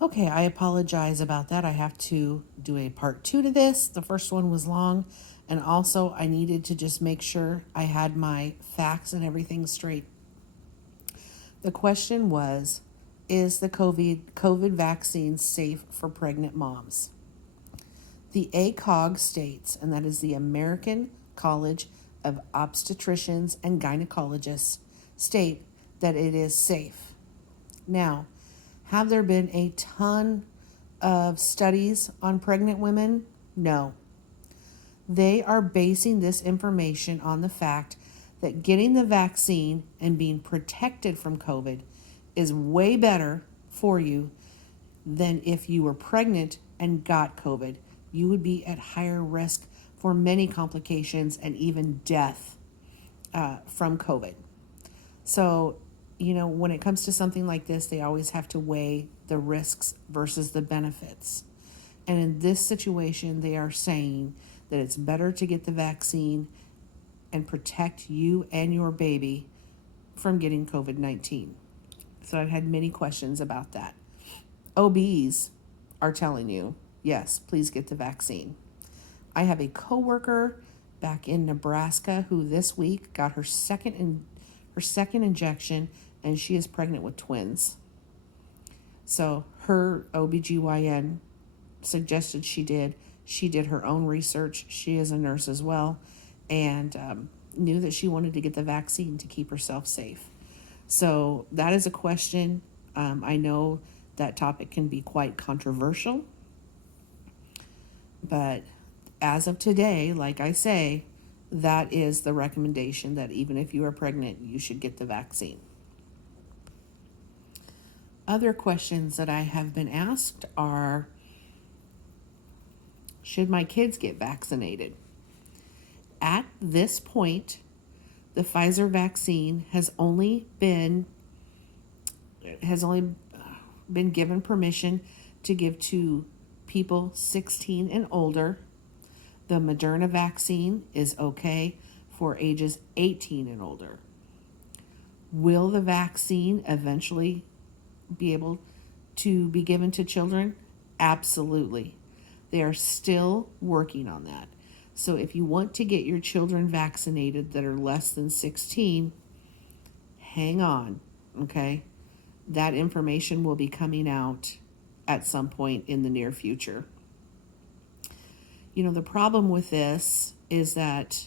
Okay, I apologize about that. I have to do a part two to this. The first one was long, and also I needed to just make sure I had my facts and everything straight. The question was, is the COVID vaccine safe for pregnant moms? The ACOG states, and that is the American College of Obstetricians and Gynecologists, state that it is safe. Now, have there been a ton of studies on pregnant women? No. They are basing this information on the fact that getting the vaccine and being protected from COVID is way better for you than if you were pregnant and got COVID. You would be at higher risk for many complications and even death from COVID. So, when it comes to something like this, they always have to weigh the risks versus the benefits. And in this situation, they are saying that it's better to get the vaccine and protect you and your baby from getting COVID-19. So I've had many questions about that. OBs are telling you, yes, please get the vaccine. I have a coworker back in Nebraska who this week got her second injection, and she is pregnant with twins. So her OBGYN suggested she did. She did her own research. She is a nurse as well, and knew that she wanted to get the vaccine to keep herself safe. So that is a question. I know that topic can be quite controversial, but as of today, like I say, that is the recommendation, that even if you are pregnant, you should get the vaccine. Other questions that I have been asked are, should my kids get vaccinated? At this point, the Pfizer vaccine has only been given permission to give to people 16 and older. The Moderna vaccine is okay for ages 18 and older. Will the vaccine eventually be able to be given to children? Absolutely. They are still working on that. So if you want to get your children vaccinated that are less than 16, hang on, okay? That information will be coming out at some point in the near future. The problem with this is that,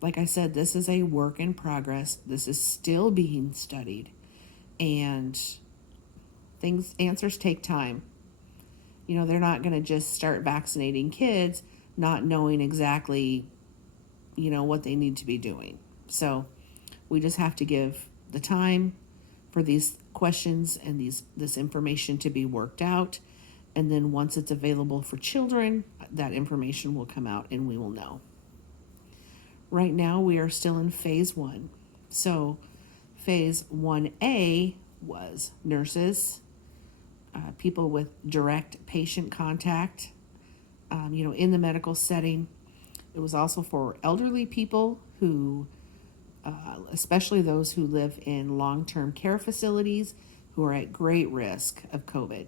like I said, this is a work in progress. This is still being studied, and answers take time. They're not going to just start vaccinating kids not knowing exactly, what they need to be doing. So we just have to give the time for these questions and this information to be worked out. And then once it's available for children, that information will come out and we will know. Right now, we are still in phase 1. So phase 1A was nurses, people with direct patient contact, in the medical setting. It was also for elderly people who, especially those who live in long-term care facilities, who are at great risk of COVID,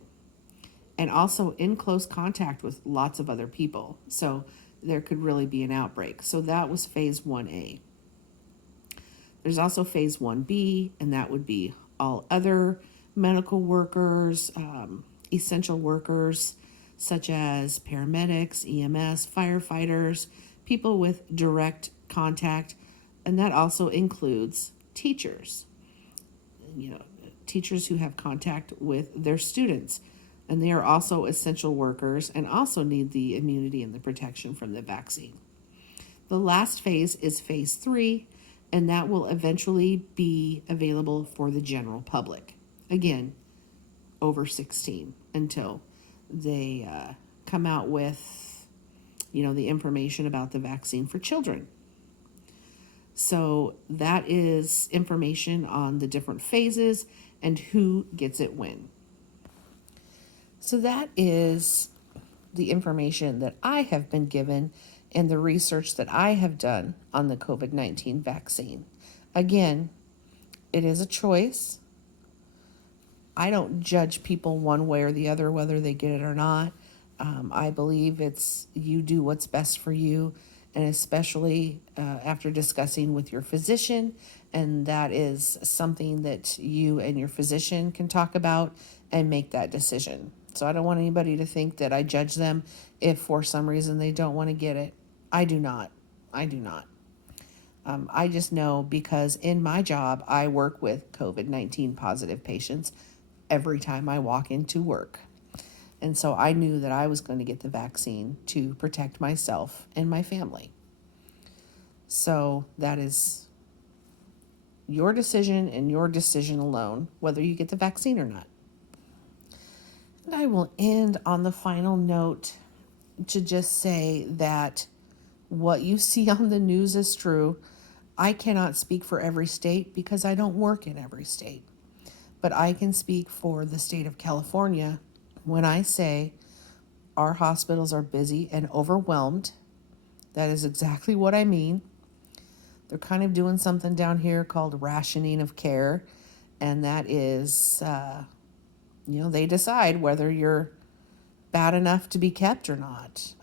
and also in close contact with lots of other people. So there could really be an outbreak. So that was phase 1A. There's also phase 1B, and that would be all other medical workers, essential workers, such as paramedics, EMS, firefighters, people with direct contact, and that also includes teachers. Teachers who have contact with their students, and they are also essential workers and also need the immunity and the protection from the vaccine. The last phase is phase 3, and that will eventually be available for the general public. Again, over 16 until they come out with, the information about the vaccine for children. So that is information on the different phases and who gets it when. So that is the information that I have been given and the research that I have done on the COVID-19 vaccine. Again, it is a choice. I don't judge people one way or the other, whether they get it or not. I believe it's you do what's best for you, and especially after discussing with your physician, and that is something that you and your physician can talk about and make that decision. So I don't want anybody to think that I judge them if for some reason they don't want to get it. I do not. I do not. I just know because in my job, I work with COVID-19 positive patients every time I walk into work. And so I knew that I was going to get the vaccine to protect myself and my family. So that is your decision and your decision alone, whether you get the vaccine or not. And I will end on the final note to just say that what you see on the news is true. I cannot speak for every state because I don't work in every state. But I can speak for the state of California when I say our hospitals are busy and overwhelmed. That is exactly what I mean. They're kind of doing something down here called rationing of care, and that is, they decide whether you're bad enough to be kept or not.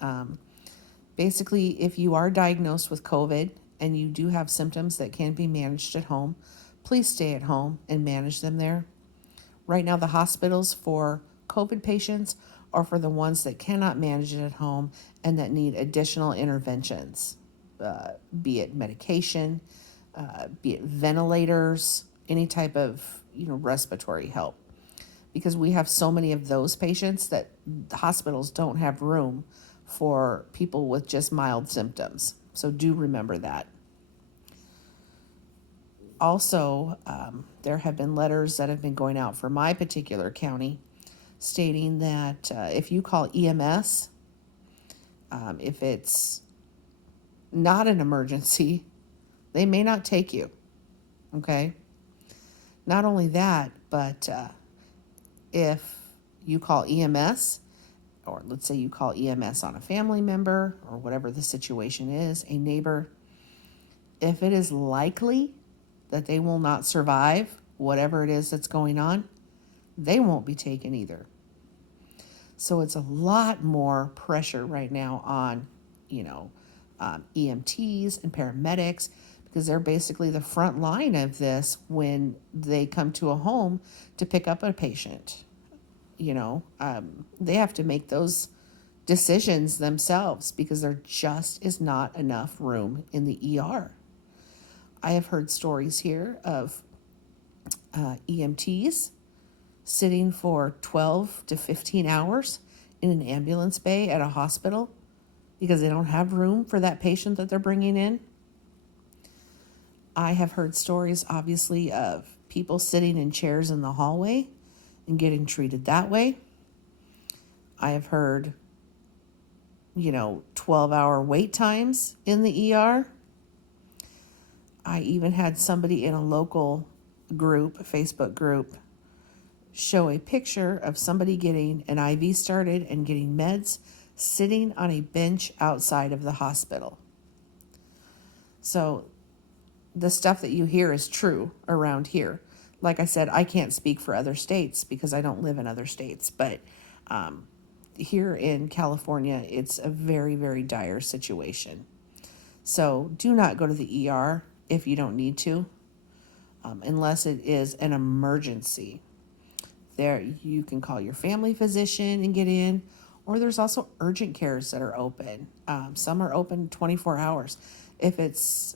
Basically, if you are diagnosed with COVID and you do have symptoms that can be managed at home, please stay at home and manage them there. Right now, the hospitals for COVID patients are for the ones that cannot manage it at home and that need additional interventions, be it medication, be it ventilators, any type of respiratory help. Because we have so many of those patients that the hospitals don't have room for people with just mild symptoms. So do remember that. Also, there have been letters that have been going out for my particular county stating that if you call EMS, if it's not an emergency, they may not take you. Okay? Not only that, but if you call EMS, or let's say you call EMS on a family member or whatever the situation is, a neighbor, if it is likely that they will not survive whatever it is that's going on, they won't be taken either. So it's a lot more pressure right now on, EMTs and paramedics, because they're basically the front line of this when they come to a home to pick up a patient. They have to make those decisions themselves because there just is not enough room in the ER. I have heard stories here of EMTs sitting for 12 to 15 hours in an ambulance bay at a hospital because they don't have room for that patient that they're bringing in. I have heard stories, obviously, of people sitting in chairs in the hallway and getting treated that way. I have heard, 12-hour wait times in the ER. I even had somebody in a local group, a Facebook group, show a picture of somebody getting an IV started and getting meds sitting on a bench outside of the hospital. So the stuff that you hear is true around here. Like I said, I can't speak for other states because I don't live in other states, but here in California, it's a very, very dire situation. So do not go to the ER if you don't need to, unless it is an emergency. There, you can call your family physician and get in, or there's also urgent cares that are open. Some are open 24 hours. If it's,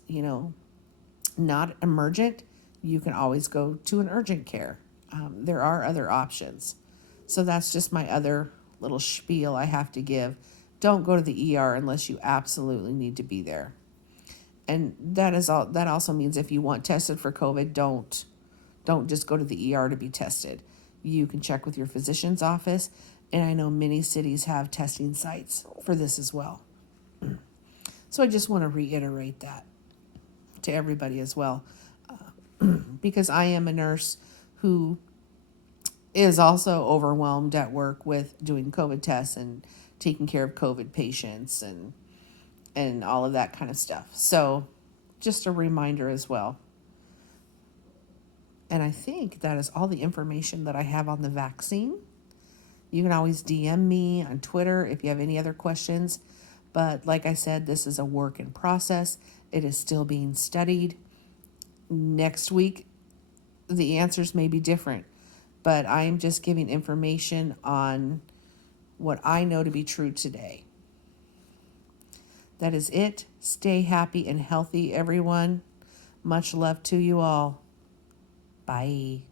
not emergent, you can always go to an urgent care. There are other options. So that's just my other little spiel I have to give. Don't go to the ER unless you absolutely need to be there. And that also means if you want tested for COVID, don't just go to the ER to be tested. You can check with your physician's office, and I know many cities have testing sites for this as well. So I just want to reiterate that to everybody as well, because I am a nurse who is also overwhelmed at work with doing COVID tests and taking care of COVID patients and all of that kind of stuff. So just a reminder as well. And I think that is all the information that I have on the vaccine. You can always DM me on Twitter if you have any other questions. But like I said, this is a work in process. It is still being studied. Next week, the answers may be different, but I am just giving information on what I know to be true today. That is it. Stay happy and healthy, everyone. Much love to you all. Bye.